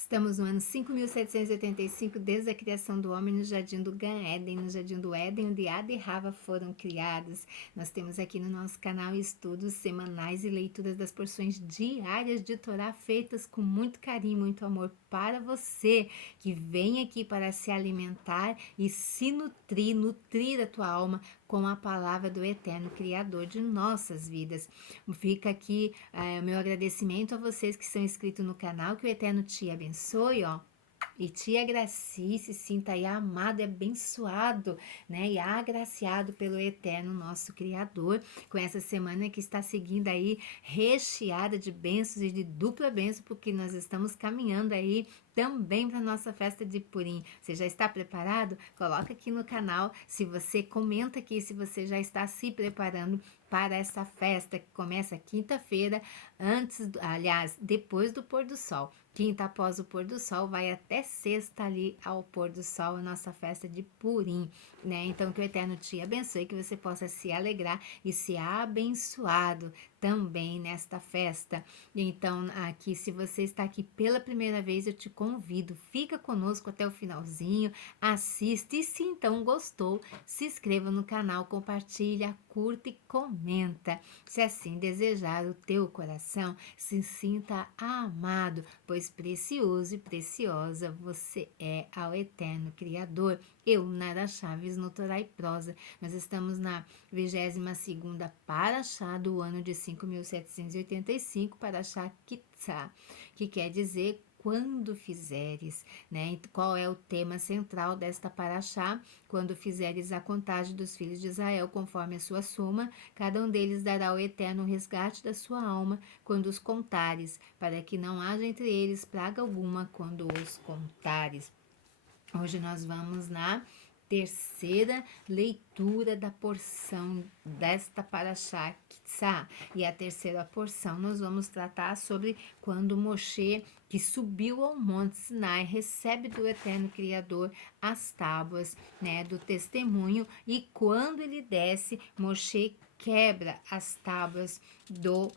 Estamos no ano 5.785 desde a criação do homem no jardim do Gan Éden, no jardim do Éden, onde Ada e Rava foram criados. Nós temos aqui no nosso canal estudos semanais e leituras das porções diárias de Torá feitas com muito carinho, muito amor para você, que vem aqui para se alimentar e se nutrir a tua alma com a palavra do Eterno Criador de nossas vidas. Fica aqui o meu agradecimento a vocês que são inscritos no canal, que o Eterno te abençoe, ó. E te agracie, se sinta aí amado e abençoado, né? E agraciado pelo Eterno, nosso Criador, com essa semana que está seguindo aí, recheada de bênçãos e de dupla bênção, porque nós estamos caminhando aí também para a nossa festa de Purim. Você já está preparado? Coloca aqui no canal, se você comenta aqui, se você já está se preparando para essa festa que começa quinta-feira, depois do pôr do sol. Quinta após o pôr do sol, vai até sexta ali ao pôr do sol, a nossa festa de Purim, né? Então que o Eterno te abençoe, que você possa se alegrar e ser abençoado também nesta festa. Então, aqui, se você está aqui pela primeira vez, eu te convido, fica conosco até o finalzinho, assiste e se então gostou, se inscreva no canal, compartilha, curta e comenta. Se assim desejar o teu coração, se sinta amado, pois precioso e preciosa você é ao Eterno Criador. Eu, Nara Chaves, no Torá e Prosa. Nós estamos na 22ª Paraxá do ano de 5.785, Paraxá Kitzá, que quer dizer quando fizeres, né? Qual é o tema central desta paraxá? Quando fizeres a contagem dos filhos de Israel conforme a sua soma, cada um deles dará ao Eterno o resgate da sua alma quando os contares, para que não haja entre eles praga alguma quando os contares. Hoje nós vamos na terceira leitura da porção desta Paraxá Kitzá. E a terceira porção nós vamos tratar sobre quando Moshe, que subiu ao Monte Sinai, recebe do Eterno Criador as tábuas, né, do testemunho, e quando ele desce, Moshe quebra as tábuas do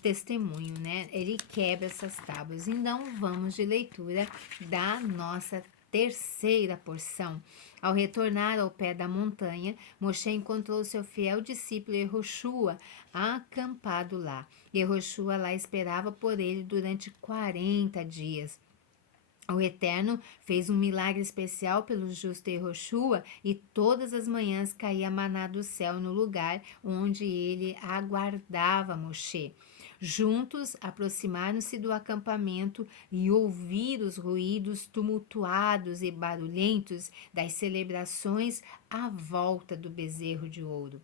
testemunho, né? Ele quebra essas tábuas. Então, vamos de leitura da nossa terceira porção. Ao retornar ao pé da montanha, Moshe encontrou seu fiel discípulo Yehoshua acampado lá. Yehoshua lá esperava por ele durante 40 dias. O Eterno fez um milagre especial pelo justo Yehoshua e todas as manhãs caía maná do céu no lugar onde ele aguardava Moshe. Juntos aproximaram-se do acampamento e ouviram os ruídos tumultuados e barulhentos das celebrações à volta do bezerro de ouro.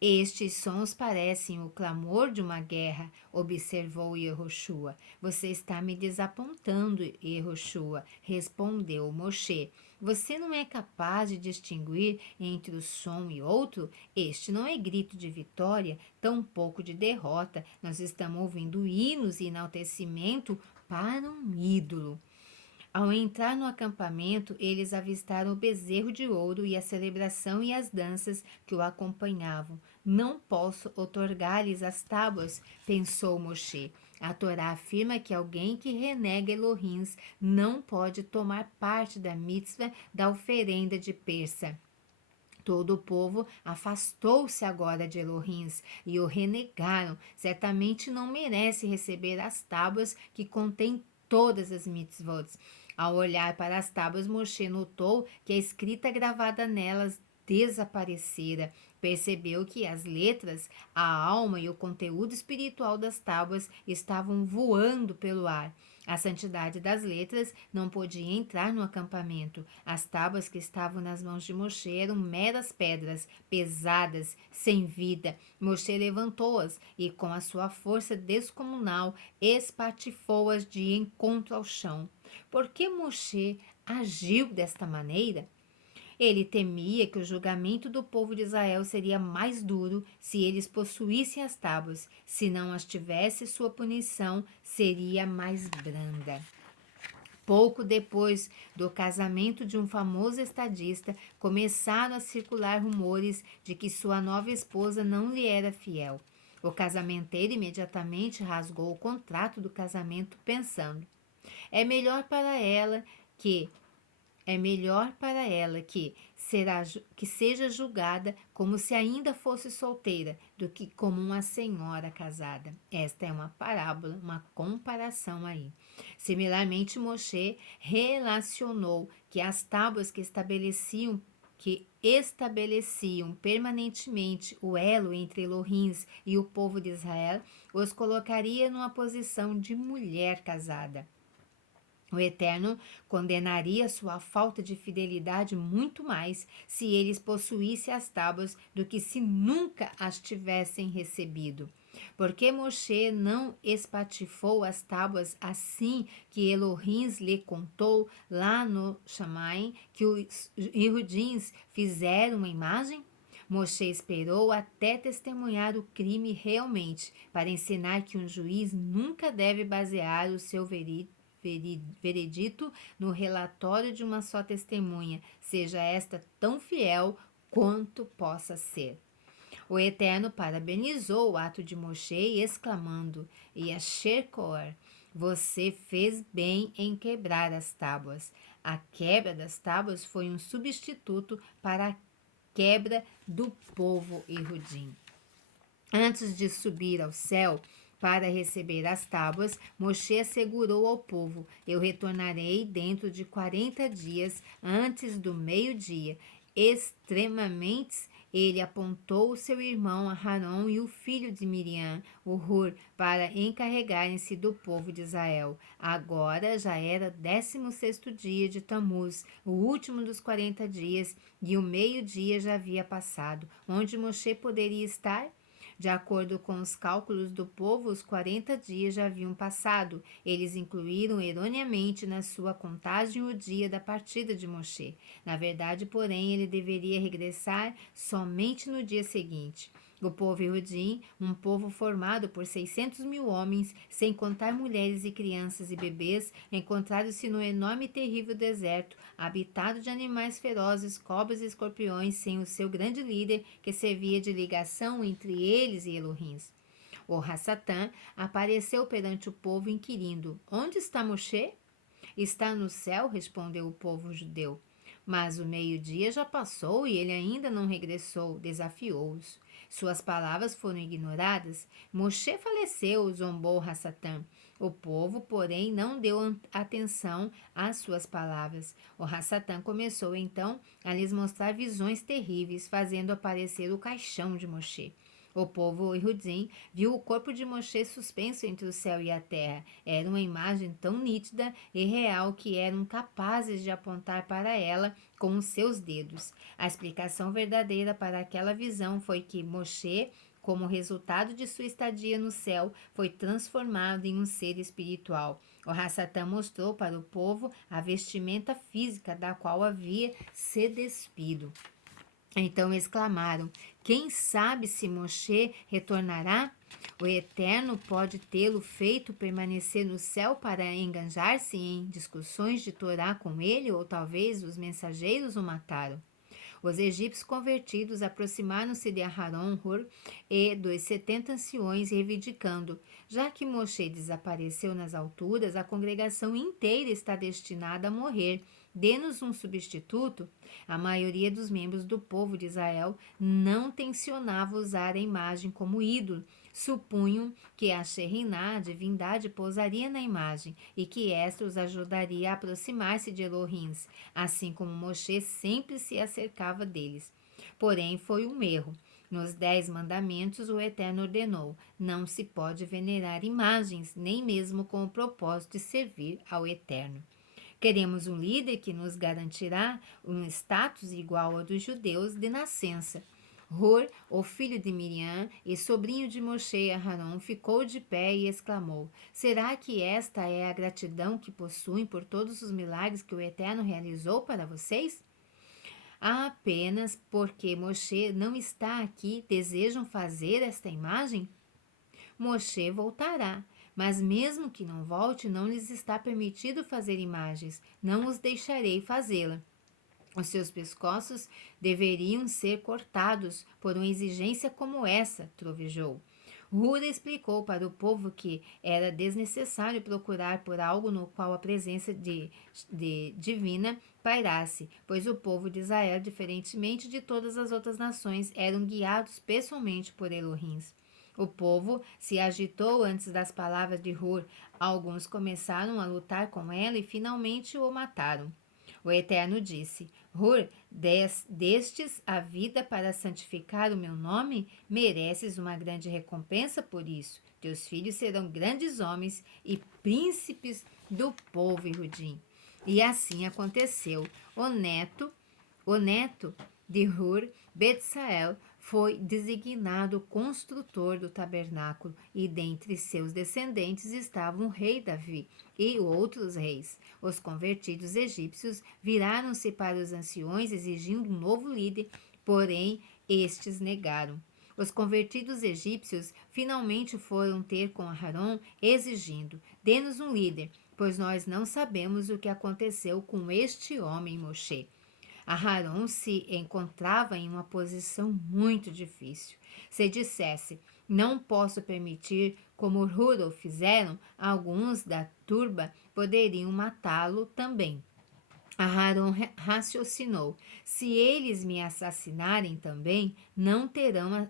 Estes sons parecem o clamor de uma guerra, observou Yehoshua. Você está me desapontando, Yehoshua, respondeu Moshe. Você não é capaz de distinguir entre o som e outro? Este não é grito de vitória, tampouco de derrota. Nós estamos ouvindo hinos e enaltecimento para um ídolo. Ao entrar no acampamento, eles avistaram o bezerro de ouro e a celebração e as danças que o acompanhavam. Não posso otorgar-lhes as tábuas, pensou Moshe. A Torá afirma que alguém que renega Elohims não pode tomar parte da mitzvah da oferenda de Persa. Todo o povo afastou-se agora de Elohims e o renegaram. Certamente não merece receber as tábuas que contêm todas as mitzvot. Ao olhar para as tábuas, Moshe notou que a escrita gravada nelas desaparecera. Percebeu que as letras, a alma e o conteúdo espiritual das tábuas estavam voando pelo ar. A santidade das letras não podia entrar no acampamento. As tábuas que estavam nas mãos de Moshe eram meras pedras, pesadas, sem vida. Moshe levantou-as e, com a sua força descomunal, espatifou-as de encontro ao chão. Por que Moshe agiu desta maneira? Ele temia que o julgamento do povo de Israel seria mais duro se eles possuíssem as tábuas. Se não as tivesse, sua punição seria mais branda. Pouco depois do casamento de um famoso estadista, começaram a circular rumores de que sua nova esposa não lhe era fiel. O casamenteiro imediatamente rasgou o contrato do casamento, pensando: É melhor para ela que é melhor para ela que seja julgada como se ainda fosse solteira, do que como uma senhora casada. Esta é uma parábola, uma comparação aí. Similarmente, Moshe relacionou que as tábuas que estabeleciam permanentemente o elo entre Elohim e o povo de Israel, os colocaria numa posição de mulher casada. O Eterno condenaria sua falta de fidelidade muito mais se eles possuíssem as tábuas do que se nunca as tivessem recebido. Porque Moshe não espatifou as tábuas assim que Elohim lhe contou lá no Shamaim que os Irudins fizeram uma imagem? Moshe esperou até testemunhar o crime realmente, para ensinar que um juiz nunca deve basear o seu veredito no relatório de uma só testemunha, seja esta tão fiel quanto possa ser. O Eterno parabenizou o ato de Moshe, exclamando: Yasher Koar, você fez bem em quebrar as tábuas. A quebra das tábuas foi um substituto para a quebra do povo Ihudim. Antes de subir ao céu para receber as tábuas, Moshe assegurou ao povo: Eu retornarei dentro de 40 dias antes do meio-dia. Extremamente, ele apontou o seu irmão Aharon e o filho de Miriam, o Hur, para encarregarem-se do povo de Israel. Agora já era 16º dia de Tamuz, o último dos 40 dias, e o meio-dia já havia passado. Onde Moshe poderia estar? De acordo com os cálculos do povo, os 40 dias já haviam passado. Eles incluíram erroneamente na sua contagem o dia da partida de Moshe. Na verdade, porém, ele deveria regressar somente no dia seguinte. O povo Ehudim, um povo formado por 600 mil homens, sem contar mulheres e crianças e bebês, encontraram-se no enorme e terrível deserto, habitado de animais ferozes, cobras e escorpiões, sem o seu grande líder, que servia de ligação entre eles e Elohim. O Hassatã apareceu perante o povo, inquirindo: Onde está Moshe? Está no céu, respondeu o povo judeu. Mas o meio-dia já passou e ele ainda não regressou, desafiou-os. Suas palavras foram ignoradas. Moshe faleceu, zombou Hassatã. O povo, porém, não deu atenção às suas palavras. O Hassatã começou então a lhes mostrar visões terríveis, fazendo aparecer o caixão de Moshe. O povo Ihudim viu o corpo de Moshe suspenso entre o céu e a terra. Era uma imagem tão nítida e real que eram capazes de apontar para ela com os seus dedos. A explicação verdadeira para aquela visão foi que Moshe, como resultado de sua estadia no céu, foi transformado em um ser espiritual. O Hassatã mostrou para o povo a vestimenta física da qual havia se despido. Então exclamaram: Quem sabe se Moshe retornará? O Eterno pode tê-lo feito permanecer no céu para enganjar-se em discussões de Torá com ele, ou talvez os mensageiros o mataram. Os egípcios convertidos aproximaram-se de Aharon, Hur e dos 70 anciões, reivindicando: Já que Moshe desapareceu nas alturas, a congregação inteira está destinada a morrer. Dê-nos um substituto. A maioria dos membros do povo de Israel não tencionava usar a imagem como ídolo. Supunham que a Sheriná, a divindade, pousaria na imagem e que esta os ajudaria a aproximar-se de Elohim, assim como Moshe sempre se acercava deles. Porém, foi um erro. Nos 10 mandamentos, o Eterno ordenou: não se pode venerar imagens, nem mesmo com o propósito de servir ao Eterno. Queremos um líder que nos garantirá um status igual ao dos judeus de nascença. Hur, o filho de Miriam e sobrinho de Moshe e Aharon, ficou de pé e exclamou: Será que esta é a gratidão que possuem por todos os milagres que o Eterno realizou para vocês? Apenas porque Moshe não está aqui desejam fazer esta imagem? Moshe voltará, mas mesmo que não volte, não lhes está permitido fazer imagens, não os deixarei fazê-la. Os seus pescoços deveriam ser cortados por uma exigência como essa, trovejou. Hura explicou para o povo que era desnecessário procurar por algo no qual a presença de divina pairasse, pois o povo de Israel, diferentemente de todas as outras nações, eram guiados pessoalmente por Elohims. O povo se agitou antes das palavras de Hur. Alguns começaram a lutar com ela e finalmente o mataram. O Eterno disse: Hur, destes a vida para santificar o meu nome? Mereces uma grande recompensa por isso. Teus filhos serão grandes homens e príncipes do povo Irudim. E assim aconteceu. O neto de Hur, Betsael, foi designado construtor do tabernáculo, e dentre seus descendentes estavam o rei Davi e outros reis. Os convertidos egípcios viraram-se para os anciões exigindo um novo líder, porém estes negaram. Os convertidos egípcios finalmente foram ter com Aharon exigindo: dê-nos um líder, pois nós não sabemos o que aconteceu com este homem Moshe. Aharon se encontrava em uma posição muito difícil. Se dissesse, não posso permitir, como Hur fizeram, alguns da turba poderiam matá-lo também. Aharon raciocinou, se eles me assassinarem também, não terão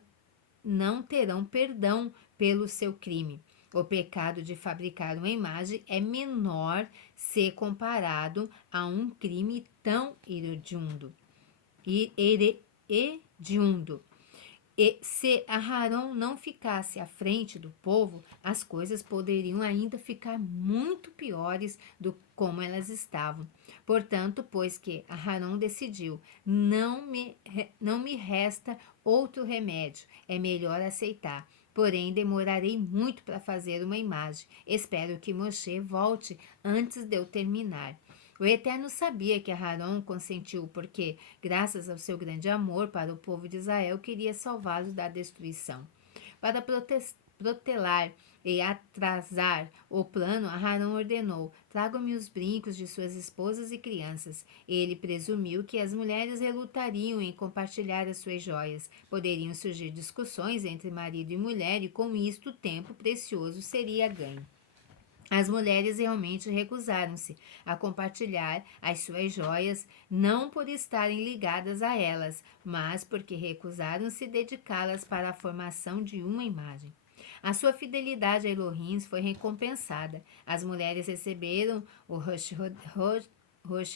perdão pelo seu crime. O pecado de fabricar uma imagem é menor se comparado a um crime tão hediondo. Hediondo. E se Aharon não ficasse à frente do povo, as coisas poderiam ainda ficar muito piores do como elas estavam. Portanto, pois que Aharon decidiu, não me resta outro remédio, é melhor aceitar. Porém, demorarei muito para fazer uma imagem. Espero que Moshe volte antes de eu terminar. O Eterno sabia que Aharon consentiu porque, graças ao seu grande amor para o povo de Israel, queria salvá-los da destruição. Para protelar e atrasar o plano, Aharon ordenou: tragam-me os brincos de suas esposas e crianças. Ele presumiu que as mulheres relutariam em compartilhar as suas joias. Poderiam surgir discussões entre marido e mulher, e com isto, tempo precioso seria ganho. As mulheres realmente recusaram-se a compartilhar as suas joias, não por estarem ligadas a elas, mas porque recusaram-se dedicá-las para a formação de uma imagem. A sua fidelidade a Elohim foi recompensada. As mulheres receberam o Rosh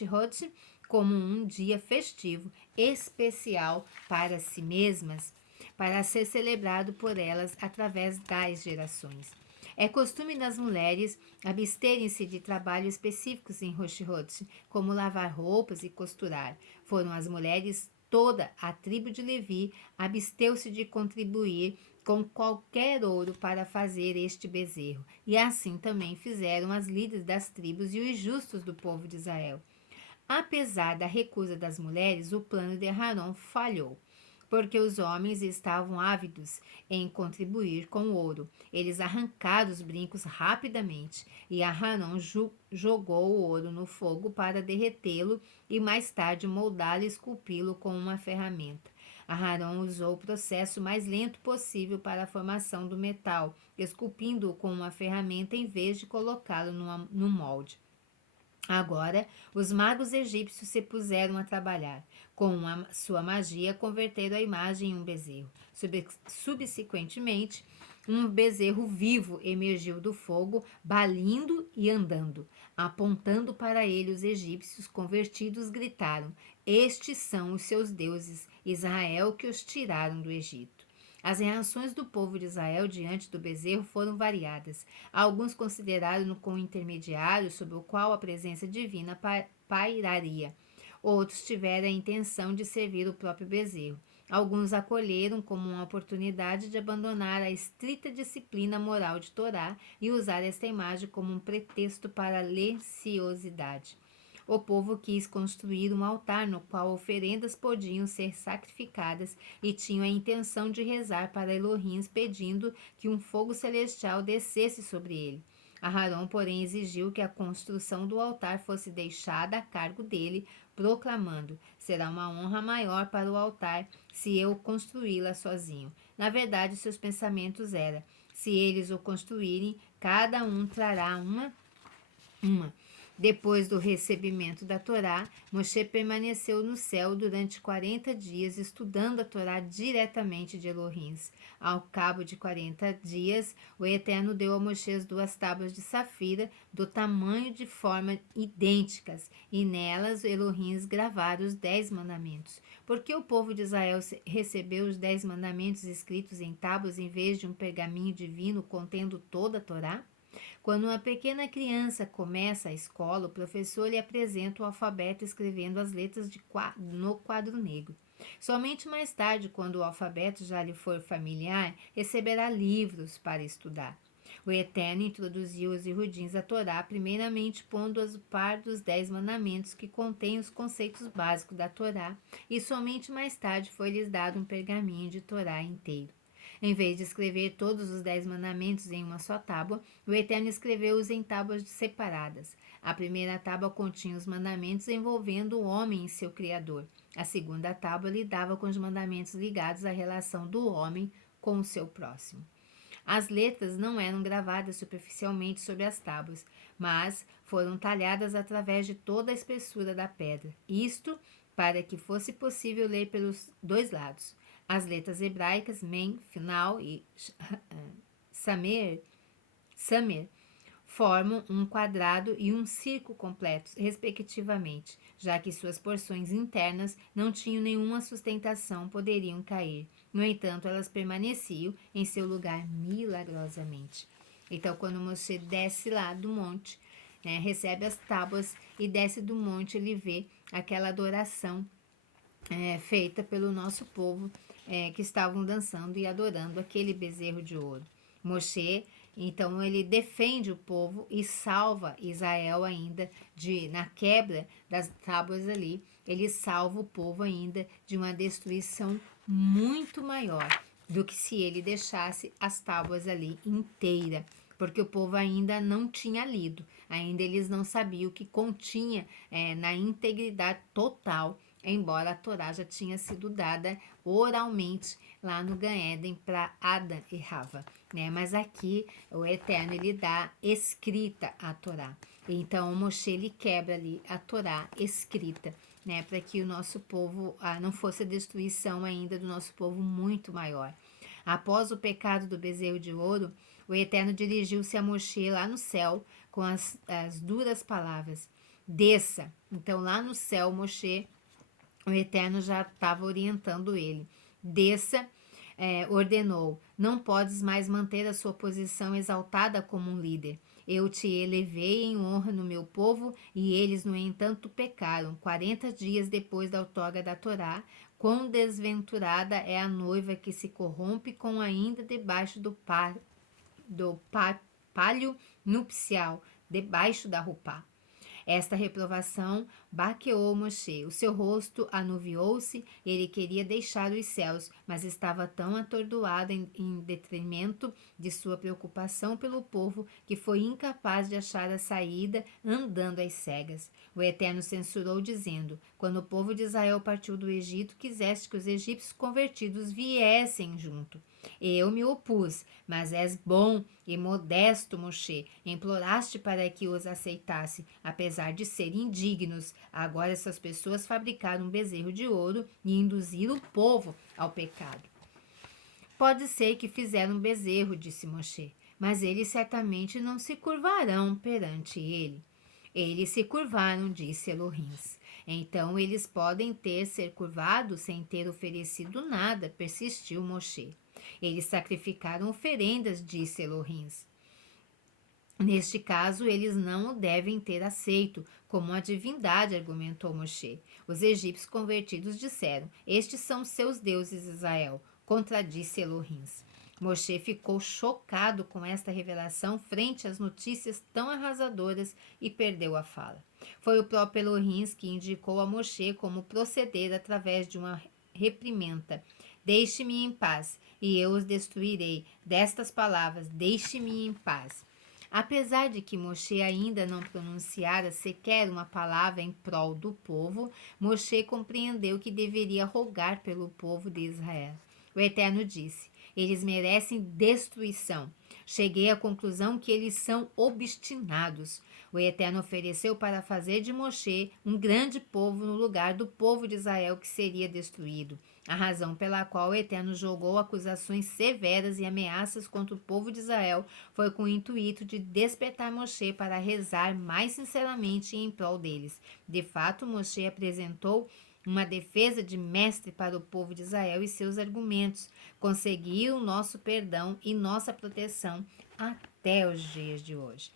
Hot como um dia festivo especial para si mesmas, para ser celebrado por elas através das gerações. É costume das mulheres absterem-se de trabalhos específicos em Rosh Hot, como lavar roupas e costurar. Foram as mulheres, toda a tribo de Levi, absteu-se de contribuir com qualquer ouro para fazer este bezerro. E assim também fizeram as líderes das tribos e os justos do povo de Israel. Apesar da recusa das mulheres, o plano de Aharon falhou, porque os homens estavam ávidos em contribuir com o ouro. Eles arrancaram os brincos rapidamente, e Aharon jogou o ouro no fogo para derretê-lo e mais tarde moldá-lo e esculpi-lo com uma ferramenta. Aharon usou o processo mais lento possível para a formação do metal, esculpindo-o com uma ferramenta em vez de colocá-lo no molde. Agora, os magos egípcios se puseram a trabalhar. Com a sua magia, converteram a imagem em um bezerro. Subsequentemente, um bezerro vivo emergiu do fogo, balindo e andando. Apontando para ele, os egípcios convertidos gritaram: estes são os seus deuses, Israel, que os tiraram do Egito. As reações do povo de Israel diante do bezerro foram variadas. Alguns consideraram-no como intermediário sobre o qual a presença divina pairaria. Outros tiveram a intenção de servir o próprio bezerro. Alguns acolheram como uma oportunidade de abandonar a estrita disciplina moral de Torá e usar esta imagem como um pretexto para a leciosidade. O povo quis construir um altar no qual oferendas podiam ser sacrificadas e tinham a intenção de rezar para Elohim pedindo que um fogo celestial descesse sobre ele. Aharon, porém, exigiu que a construção do altar fosse deixada a cargo dele, proclamando: será uma honra maior para o altar se eu construí-la sozinho. Na verdade, seus pensamentos eram: se eles o construírem, cada um trará uma. Depois do recebimento da Torá, Moshe permaneceu no céu durante 40 dias, estudando a Torá diretamente de Elohim. Ao cabo de 40 dias, o Eterno deu a Moshe as 2 tábuas de safira, do tamanho de forma idênticas, e nelas Elohim gravaram os 10 mandamentos. Por que o povo de Israel recebeu os 10 mandamentos escritos em tábuas em vez de um pergaminho divino contendo toda a Torá? Quando uma pequena criança começa a escola, o professor lhe apresenta o alfabeto escrevendo as letras no quadro negro. Somente mais tarde, quando o alfabeto já lhe for familiar, receberá livros para estudar. O Eterno introduziu os Yehudins à Torá, primeiramente pondo-as a par dos 10 mandamentos que contêm os conceitos básicos da Torá, e somente mais tarde foi-lhes dado um pergaminho de Torá inteiro. Em vez de escrever todos os 10 mandamentos em uma só tábua, o Eterno escreveu-os em tábuas separadas. A primeira tábua continha os mandamentos envolvendo o homem e seu Criador. A segunda tábua lidava com os mandamentos ligados à relação do homem com o seu próximo. As letras não eram gravadas superficialmente sobre as tábuas, mas foram talhadas através de toda a espessura da pedra. Isto para que fosse possível ler pelos 2 lados. As letras hebraicas Mem, final, e Samer formam um quadrado e um círculo completos, respectivamente, já que suas porções internas não tinham nenhuma sustentação, poderiam cair. No entanto, elas permaneciam em seu lugar milagrosamente. Então, quando Moshe desce lá do monte, recebe as tábuas e desce do monte, ele vê aquela adoração feita pelo nosso povo, que estavam dançando e adorando aquele bezerro de ouro. Moshe, então, ele defende o povo e salva Israel ainda na quebra das tábuas ali. Ele salva o povo ainda de uma destruição muito maior do que se ele deixasse as tábuas ali inteira, porque o povo ainda não tinha lido, ainda eles não sabiam o que continha na integridade total, embora a Torá já tinha sido dada oralmente lá no Gan Éden para Adão e Rava, Mas aqui o Eterno ele dá escrita a Torá. Então o Moshe ele quebra ali a Torá escrita, para que o nosso povo não fosse a destruição ainda do nosso povo muito maior. Após o pecado do bezerro de ouro, o Eterno dirigiu-se a Moshe lá no céu com as duras palavras: desça. Então lá no céu, Moshe, o Eterno já estava orientando ele. Desça, ordenou: não podes mais manter a sua posição exaltada como um líder. Eu te elevei em honra no meu povo, e eles, no entanto, pecaram. 40 dias depois da outorga da Torá, quão desventurada é a noiva que se corrompe com ainda debaixo do palho nupcial, debaixo da roupa. Esta reprovação baqueou Moshe. O seu rosto anuviou-se, ele queria deixar os céus, mas estava tão atordoado em detrimento de sua preocupação pelo povo que foi incapaz de achar a saída andando às cegas. O Eterno censurou, dizendo: quando o povo de Israel partiu do Egito, quiseste que os egípcios convertidos viessem junto. Eu me opus, mas és bom e modesto, Moshe. Imploraste para que os aceitasse, apesar de serem indignos. Agora essas pessoas fabricaram um bezerro de ouro e induziram o povo ao pecado. Pode ser que fizeram um bezerro, disse Moshe, mas eles certamente não se curvarão perante ele. Eles se curvaram, disse Elohim. Então eles podem ter ser curvados sem ter oferecido nada, persistiu Moshe. Eles sacrificaram oferendas, disse Elohim. Neste caso, eles não o devem ter aceito como a divindade, argumentou Moshe. Os egípcios convertidos disseram: estes são seus deuses, Israel, contradisse Elohim. Moshe ficou chocado com esta revelação frente às notícias tão arrasadoras e perdeu a fala. Foi o próprio Elohim que indicou a Moshe como proceder através de uma reprimenda. Deixe-me em paz, e eu os destruirei. Destas palavras, deixe-me em paz. Apesar de que Moshe ainda não pronunciara sequer uma palavra em prol do povo, Moshe compreendeu que deveria rogar pelo povo de Israel. O Eterno disse: eles merecem destruição. Cheguei à conclusão que eles são obstinados. O Eterno ofereceu para fazer de Moshe um grande povo no lugar do povo de Israel que seria destruído. A razão pela qual o Eterno jogou acusações severas e ameaças contra o povo de Israel foi com o intuito de despertar Moshe para rezar mais sinceramente em prol deles. De fato, Moshe apresentou uma defesa de mestre para o povo de Israel e seus argumentos conseguiu nosso perdão e nossa proteção até os dias de hoje.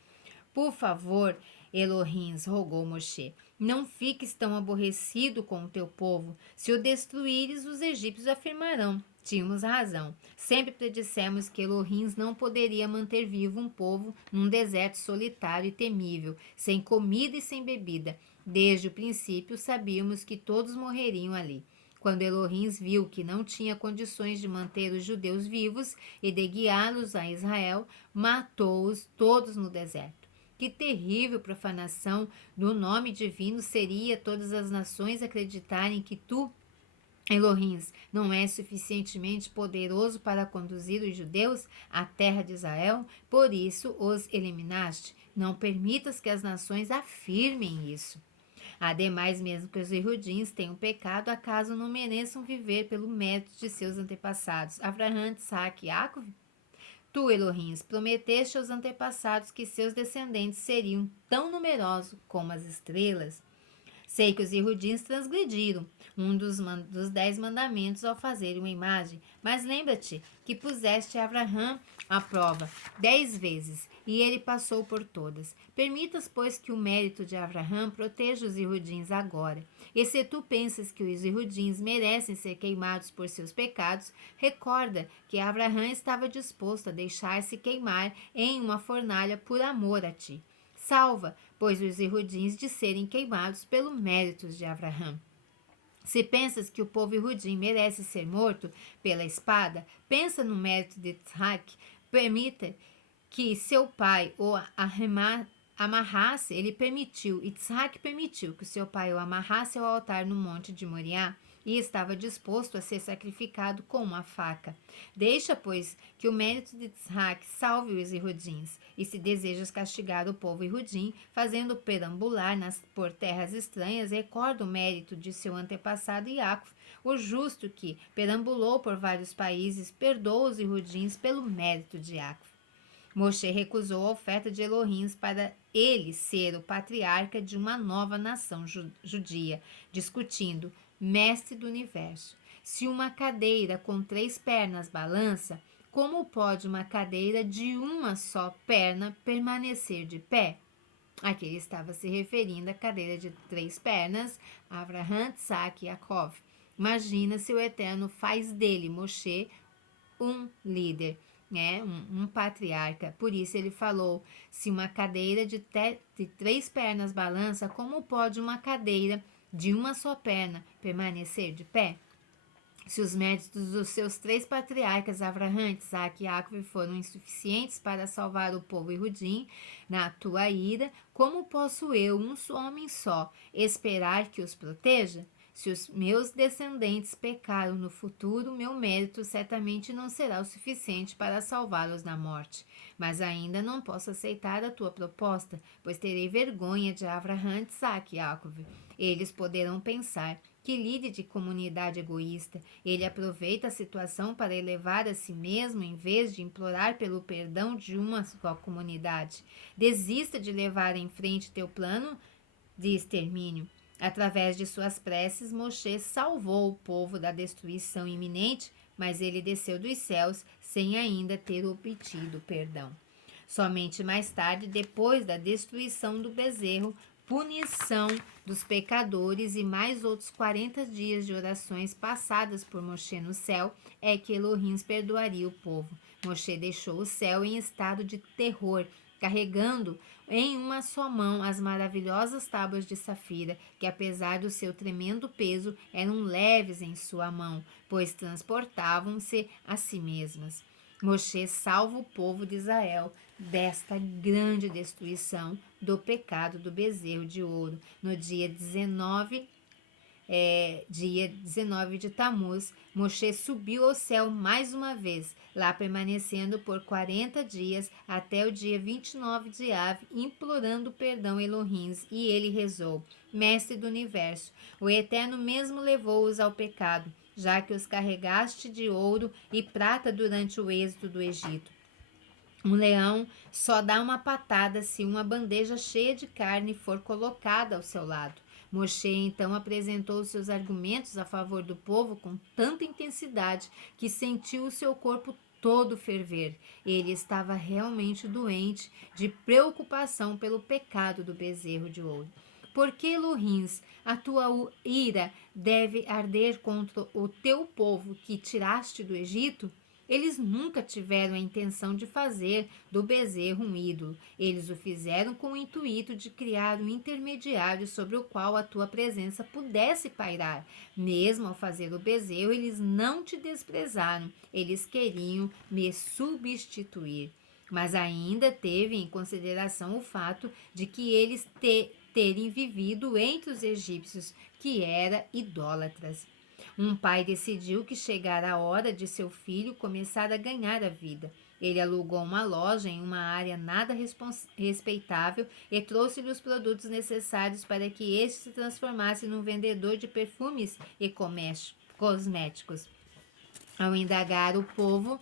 Por favor, Elohim, rogou Moshe, não fiques tão aborrecido com o teu povo. Se o destruíres, os egípcios afirmarão: tínhamos razão. Sempre predissemos que Elohim não poderia manter vivo um povo num deserto solitário e temível, sem comida e sem bebida. Desde o princípio, sabíamos que todos morreriam ali. Quando Elohim viu que não tinha condições de manter os judeus vivos e de guiá-los a Israel, matou-os todos no deserto. Que terrível profanação do nome divino seria todas as nações acreditarem que tu, Elohim, não és suficientemente poderoso para conduzir os judeus à terra de Israel, por isso os eliminaste. Não permitas que as nações afirmem isso. Ademais, mesmo que os Erudins tenham pecado, acaso não mereçam viver pelo mérito de seus antepassados, Abraham, Isaac e Jacob? Tu, Elohim, prometeste aos antepassados que seus descendentes seriam tão numerosos como as estrelas. Sei que os Yehudins transgrediram dos 10 mandamentos ao fazer uma imagem, mas lembra-te que puseste Abraham à prova 10 vezes, e ele passou por todas. Permitas, pois, que o mérito de Abraham proteja os Yehudins agora. E se tu pensas que os Yehudins merecem ser queimados por seus pecados, recorda que Abraham estava disposto a deixar-se queimar em uma fornalha por amor a ti. Salva, pois, os Yehudins de serem queimados pelo mérito de Abraham. Se pensas que o povo Yehudim merece ser morto pela espada, pensa no mérito de Tzhak. Permita que seu pai o amarrasse, ele permitiu, Tzhak permitiu que seu pai o amarrasse ao altar no monte de Moriá e estava disposto a ser sacrificado com uma faca. Deixa, pois, que o mérito de Tzhak salve os Irudins, e se desejas castigar o povo Irudim, fazendo perambular por terras estranhas, recorda o mérito de seu antepassado Iacov, o justo que perambulou por vários países, perdoa os Irudins pelo mérito de Iacov. Moshe recusou a oferta de Elohim para ele ser o patriarca de uma nova nação judia, discutindo: mestre do universo, se uma cadeira com 3 pernas balança, como pode uma cadeira de uma só perna permanecer de pé? Aqui ele estava se referindo à cadeira de 3 pernas, Abraham, Isaac e Yaakov. Imagina se o Eterno faz dele, Moshe, um líder, né? Um patriarca. Por isso ele falou: se uma cadeira de 3 pernas balança, como pode uma cadeira de uma só perna permanecer de pé? Se os méritos dos seus 3 patriarcas, Abraham, Isaac e Jacob, foram insuficientes para salvar o povo Irudim na tua ira, como posso eu, um homem só, esperar que os proteja? Se os meus descendentes pecaram no futuro, meu mérito certamente não será o suficiente para salvá-los da morte. Mas ainda não posso aceitar a tua proposta, pois terei vergonha de Abraham, Isaac e Jacob. Eles poderão pensar: que líder de comunidade egoísta, ele aproveita a situação para elevar a si mesmo em vez de implorar pelo perdão de uma só comunidade. Desista de levar em frente teu plano de extermínio. Através de suas preces, Moshe salvou o povo da destruição iminente, mas ele desceu dos céus sem ainda ter obtido perdão. Somente mais tarde, depois da destruição do bezerro, punição dos pecadores e mais outros 40 dias de orações passadas por Moshe no céu, é que Elohim perdoaria o povo. Moshe deixou o céu em estado de terror, carregando em uma só mão as maravilhosas tábuas de safira, que apesar do seu tremendo peso, eram leves em sua mão, pois transportavam-se a si mesmas. Moshe salva o povo de Israel desta grande destruição do pecado do bezerro de ouro. No dia 19 de Tamuz, Moshe subiu ao céu mais uma vez, lá permanecendo por 40 dias até o dia 29 de Av, implorando perdão a Elohim, e ele rezou: Mestre do universo, o Eterno mesmo levou-os ao pecado, já que os carregaste de ouro e prata durante o êxodo do Egito. Um leão só dá uma patada se uma bandeja cheia de carne for colocada ao seu lado. Moshe então apresentou seus argumentos a favor do povo com tanta intensidade que sentiu o seu corpo todo ferver. Ele estava realmente doente de preocupação pelo pecado do bezerro de ouro. Por que, Elohim, a tua ira deve arder contra o teu povo que tiraste do Egito? Eles nunca tiveram a intenção de fazer do bezerro um ídolo. Eles o fizeram com o intuito de criar um intermediário sobre o qual a tua presença pudesse pairar. Mesmo ao fazer o bezerro, eles não te desprezaram. Eles queriam me substituir. Mas ainda teve em consideração o fato de que eles terem vivido entre os egípcios, que eram idólatras. Um pai decidiu que chegara a hora de seu filho começar a ganhar a vida. Ele alugou uma loja em uma área nada respeitável e trouxe-lhe os produtos necessários para que este se transformasse num vendedor de perfumes e cosméticos. Ao indagar o povo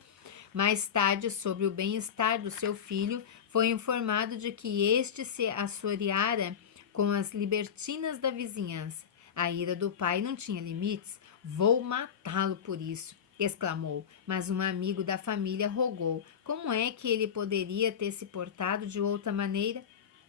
mais tarde sobre o bem-estar do seu filho, foi informado de que este se assoreara com as libertinas da vizinhança. A ira do pai não tinha limites. Vou matá-lo por isso, exclamou, mas um amigo da família rogou. Como é que ele poderia ter se portado de outra maneira?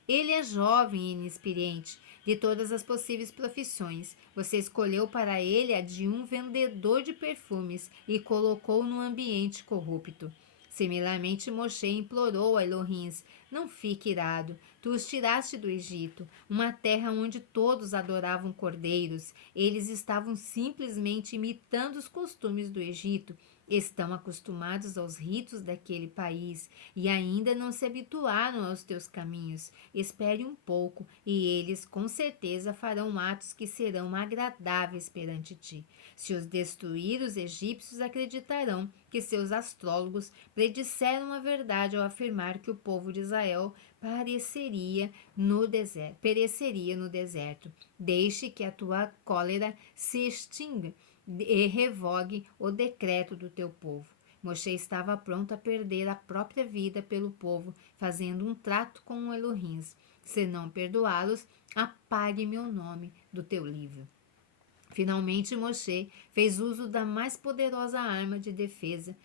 Ele é jovem e inexperiente, de todas as possíveis profissões. Você escolheu para ele a de um vendedor de perfumes e colocou num ambiente corrupto. Similarmente, Moshe implorou a Elohim: não fique irado. Tu os tiraste do Egito, uma terra onde todos adoravam cordeiros. Eles estavam simplesmente imitando os costumes do Egito. Estão acostumados aos ritos daquele país e ainda não se habituaram aos teus caminhos. Espere um pouco e eles com certeza farão atos que serão agradáveis perante ti. Se os destruir, os egípcios acreditarão que seus astrólogos predisseram a verdade ao afirmar que o povo de Israel pereceria no deserto. Deixe que a tua cólera se extinga e revogue o decreto do teu povo. Moshe estava pronto a perder a própria vida pelo povo, fazendo um trato com o Elohim. Se não perdoá-los, apague meu nome do teu livro. Finalmente, Moshe fez uso da mais poderosa arma de defesa,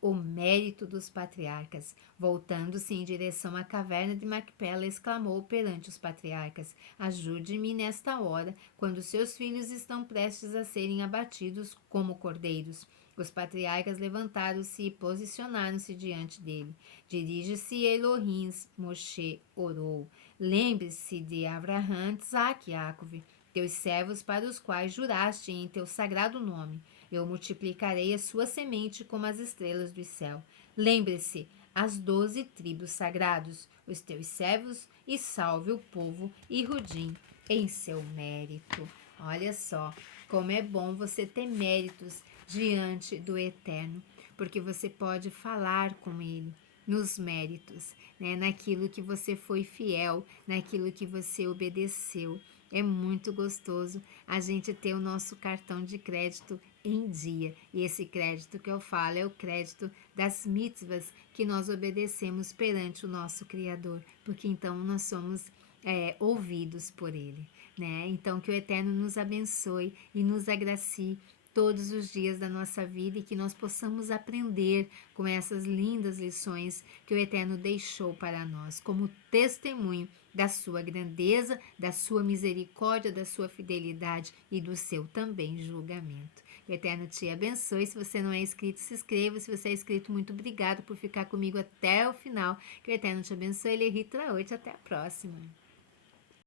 o mérito dos patriarcas. Voltando-se em direção à caverna de Macpela, exclamou perante os patriarcas: ajude-me nesta hora, quando seus filhos estão prestes a serem abatidos como cordeiros. Os patriarcas levantaram-se e posicionaram-se diante dele. Dirige-se a Elohim, Moshe orou. Lembre-se de Abraham, Isaac e Jacov, teus servos para os quais juraste em teu sagrado nome. Eu multiplicarei a sua semente como as estrelas do céu. Lembre-se, as 12 tribos sagrados, os teus servos, e salve o povo e Rudim em seu mérito. Olha só, como é bom você ter méritos diante do Eterno, porque você pode falar com Ele nos méritos, né? Naquilo que você foi fiel, naquilo que você obedeceu. É muito gostoso a gente ter o nosso cartão de crédito em dia. E esse crédito que eu falo é o crédito das mitzvahs que nós obedecemos perante o nosso Criador, porque então nós somos ouvidos por Ele, né? Então que o Eterno nos abençoe e nos agracie todos os dias da nossa vida e que nós possamos aprender com essas lindas lições que o Eterno deixou para nós, como testemunho da sua grandeza, da sua misericórdia, da sua fidelidade e do seu também julgamento. O Eterno te abençoe. Se você não é inscrito, se inscreva. Se você é inscrito, muito obrigado por ficar comigo até o final. Que o Eterno te abençoe. Ele irrita hoje. Até a próxima.